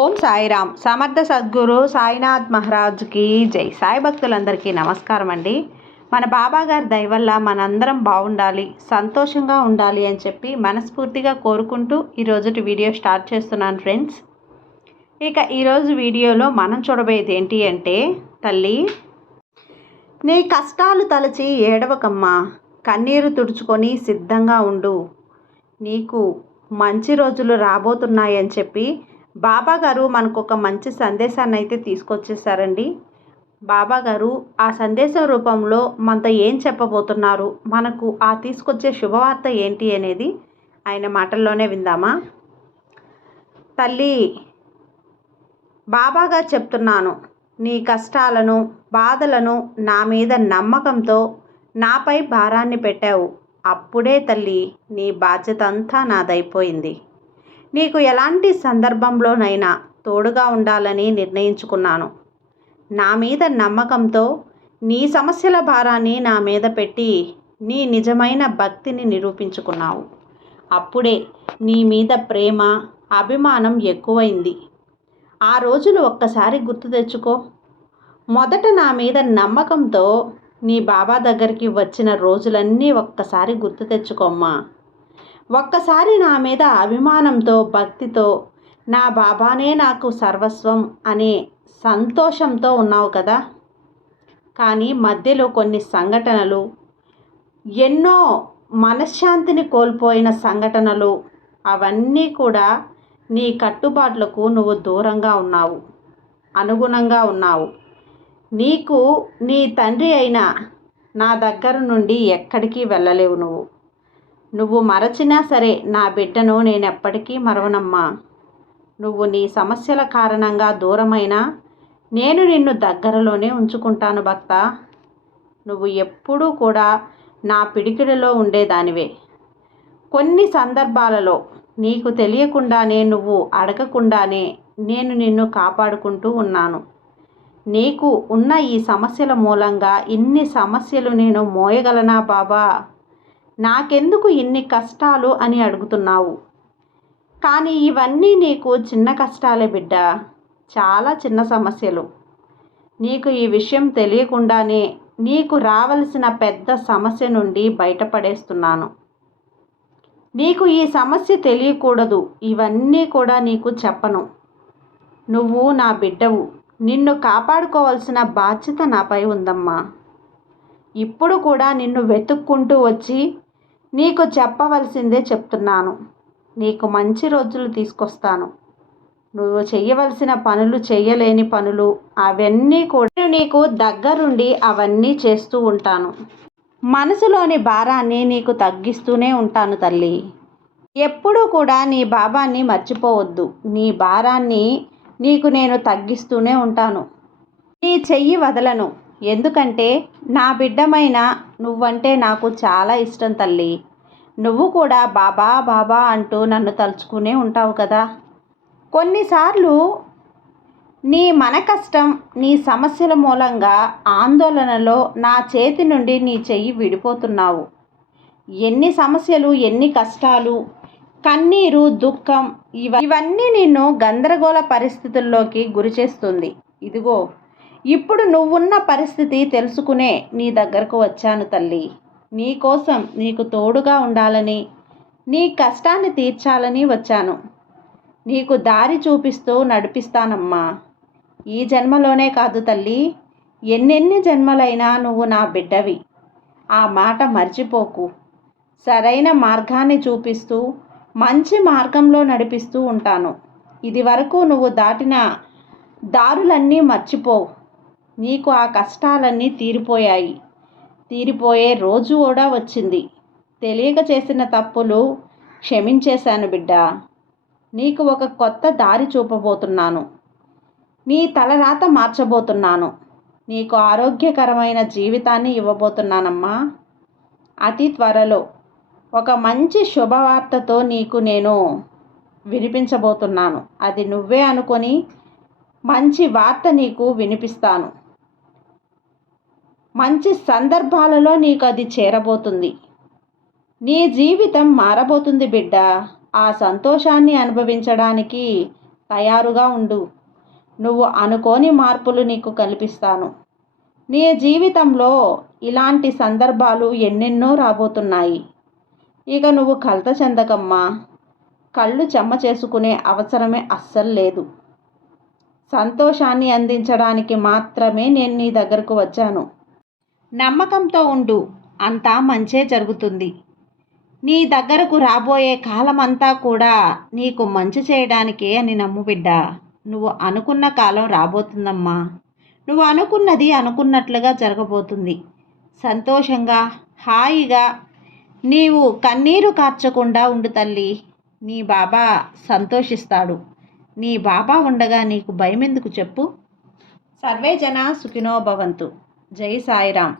ఓం సాయిరామ్. సమర్థ సద్గురు సాయినాథ్ మహారాజ్కి జై. సాయి భక్తులందరికీ నమస్కారం అండి. మన బాబా గారి మనందరం బాగుండాలి సంతోషంగా ఉండాలి అని చెప్పి మనస్ఫూర్తిగా కోరుకుంటూ ఈరోజుటి వీడియో స్టార్ట్ చేస్తున్నాను ఫ్రెండ్స్. ఇక ఈరోజు వీడియోలో మనం చూడబోయేది ఏంటి అంటే తల్లి నీ కష్టాలు తలచి ఏడవకమ్మా. కన్నీరు తుడుచుకొని సిద్ధంగా ఉండు. నీకు మంచి రోజులు రాబోతున్నాయని చెప్పి బాబా గారు మనకు ఒక మంచి సందేశాన్ని అయితే తీసుకొచ్చేసారండి బాబా గారు ఆ సందేశం రూపంలో మనతో ఏం చెప్పబోతున్నారు? మనకు ఆ తీసుకొచ్చే శుభవార్త ఏంటి అనేది ఆయన మాటల్లోనే విందామా? తల్లి బాబాగా చెప్తున్నాను నీ కష్టాలను బాధలను నా మీద నమ్మకంతో నాపై భారాన్ని పెట్టావు. అప్పుడే తల్లి నీ బాధ్యత అంతా నాదైపోయింది. నీకు ఎలాంటి సందర్భంలోనైనా తోడుగా ఉండాలని నిర్ణయించుకున్నాను. నా మీద నమ్మకంతో నీ సమస్యల భారాన్ని నా మీద పెట్టి నీ నిజమైన భక్తిని నిరూపించుకున్నావు. అప్పుడే నీ మీద ప్రేమ అభిమానం ఎక్కువైంది. ఆ రోజులు ఒక్కసారి గుర్తు తెచ్చుకో. మొదట నా మీద నమ్మకంతో నీ బాబా దగ్గరికి వచ్చిన రోజులన్నీ ఒక్కసారి గుర్తు తెచ్చుకోమ్మా. ఒక్కసారి నా మీద అభిమానంతో భక్తితో నా బాబానే నాకు సర్వస్వం అనే సంతోషంతో ఉన్నావు కదా. కానీ మధ్యలో కొన్ని సంఘటనలు ఎన్నో మనశ్శాంతిని కోల్పోయిన సంఘటనలు అవన్నీ కూడా నీ కట్టుబాట్లకు నువ్వు దూరంగా ఉన్నావు అనుగుణంగా ఉన్నావు. నీకు నీ తండ్రి అయిన నా దగ్గర నుండి ఎక్కడికి వెళ్ళలేవు నువ్వు. నువ్వు మరచినా సరే నా బిడ్డను నేను ఎప్పటికీ మరవనమ్మా. నువ్వు నీ సమస్యల కారణంగా దూరమైనా నేను నిన్ను దగ్గరలోనే ఉంచుకుంటాను భక్త. నువ్వు ఎప్పుడూ కూడా నా పిడికిడిలో ఉండేదానివే. కొన్ని సందర్భాలలో నీకు తెలియకుండానే నువ్వు అడగకుండానే నేను నిన్ను కాపాడుకుంటూ ఉన్నాను. నీకు ఉన్న ఈ సమస్యల మూలంగా ఇన్ని సమస్యలు నేను మోయగలనా బాబా? నాకెందుకు ఇన్ని కష్టాలు అని అడుగుతున్నావు? కానీ ఇవన్నీ నీకు చిన్న కష్టాలే బిడ్డ. చాలా చిన్న సమస్యలు. నీకు ఈ విషయం తెలియకుండానే నీకు రావలసిన పెద్ద సమస్య నుండి బయటపడేస్తున్నాను. నీకు ఈ సమస్య తెలియకూడదు. ఇవన్నీ కూడా నీకు చెప్పను. నువ్వు నా బిడ్డవు. నిన్ను కాపాడుకోవాల్సిన బాధ్యత నాపై ఉందమ్మా. ఇప్పుడు కూడా నిన్ను వెతుక్కుంటూ వచ్చి నీకు చెప్పవలసిందే చెప్తున్నాను. నీకు మంచి రోజులు తీసుకొస్తాను. నువ్వు చేయవలసిన పనులు చేయలేని పనులు అవన్నీ కూడా నేను నీకు దగ్గరుండి అవన్నీ చేస్తూ ఉంటాను. మనసులోని భారాన్ని నీకు తగ్గిస్తూనే ఉంటాను తల్లి. ఎప్పుడూ కూడా నీ బాబాన్ని మర్చిపోవద్దు. నీ భారాన్ని నీకు నేను తగ్గిస్తూనే ఉంటాను. నీ చెయ్యి వదలను. ఎందుకంటే నా బిడ్డమైన నువ్వంటే నాకు చాలా ఇష్టం తల్లి. నువ్వు కూడా బాబా బాబా అంటూ నన్ను తలుచుకునే ఉంటావు కదా. కొన్నిసార్లు నీ మన కష్టం నీ సమస్యల మూలంగా ఆందోళనలో నా చేతి నుండి నీ చెయ్యి విడిపోతున్నావు. ఎన్ని సమస్యలు ఎన్ని కష్టాలు కన్నీరు దుఃఖం ఇవ ఇవన్నీ నిన్ను గందరగోళ పరిస్థితుల్లోకి గురి చేస్తుంది ఇదిగో ఇప్పుడు నువ్వున్న పరిస్థితి తెలుసుకునే నీ దగ్గరకు వచ్చాను తల్లి. నీకోసం నీకు తోడుగా ఉండాలని నీ కష్టాన్ని తీర్చాలని వచ్చాను. నీకు దారి చూపిస్తూ నడిపిస్తానమ్మా. ఈ జన్మలోనే కాదు తల్లి ఎన్నెన్ని జన్మలైనా నువ్వు నా బిడ్డవి. ఆ మాట మర్చిపోకు. సరైన మార్గాన్ని చూపిస్తూ మంచి మార్గంలో నడిపిస్తూ ఉంటాను. ఇది వరకు నువ్వు దాటిన దారులన్నీ మర్చిపోవు నీకు ఆ కష్టాలన్నీ తీరిపోయాయి. తీరిపోయే రోజు కూడా వచ్చింది. తెలియక చేసిన తప్పులు క్షమించేశాను బిడ్డ. నీకు ఒక కొత్త దారి చూపబోతున్నాను. నీ తలరాత మార్చబోతున్నాను. నీకు ఆరోగ్యకరమైన జీవితాన్ని ఇవ్వబోతున్నానమ్మా. అతి త్వరలో ఒక మంచి శుభవార్తతో నీకు నేను వినిపించబోతున్నాను. అది నువ్వే అనుకొని మంచి వార్త నీకు వినిపిస్తాను. మంచి సందర్భాలలో నీకు అది చేరబోతుంది. నీ జీవితం మారబోతుంది బిడ్డ. ఆ సంతోషాన్ని అనుభవించడానికి తయారుగా ఉండు. నువ్వు అనుకోని మార్పులు నీకు కల్పిస్తాను. నీ జీవితంలో ఇలాంటి సందర్భాలు ఎన్నెన్నో రాబోతున్నాయి. ఇక నువ్వు కలత చెందకమ్మా. కళ్ళు చెమ్మ చేసుకునే అవసరమే అస్సలు లేదు. సంతోషాన్ని అందించడానికి మాత్రమే నేను నీ దగ్గరకు వచ్చాను. నమ్మకంతో ఉండు. అంతా మంచే జరుగుతుంది. నీ దగ్గరకు రాబోయే కాలమంతా కూడా నీకు మంచి చేయడానికే అని నమ్ము బిడ్డ. నువ్వు అనుకున్న కాలం రాబోతుందమ్మా. నువ్వు అనుకున్నది అనుకున్నట్లుగా జరగబోతుంది. సంతోషంగా హాయిగా నీవు కన్నీరు కార్చకుండా ఉండు తల్లి. నీ బాబా సంతోషిస్తాడు. నీ బాబా ఉండగా నీకు భయం ఎందుకు చెప్పు? సర్వే జన సుఖినో భవంతు. జై సాయిరామ్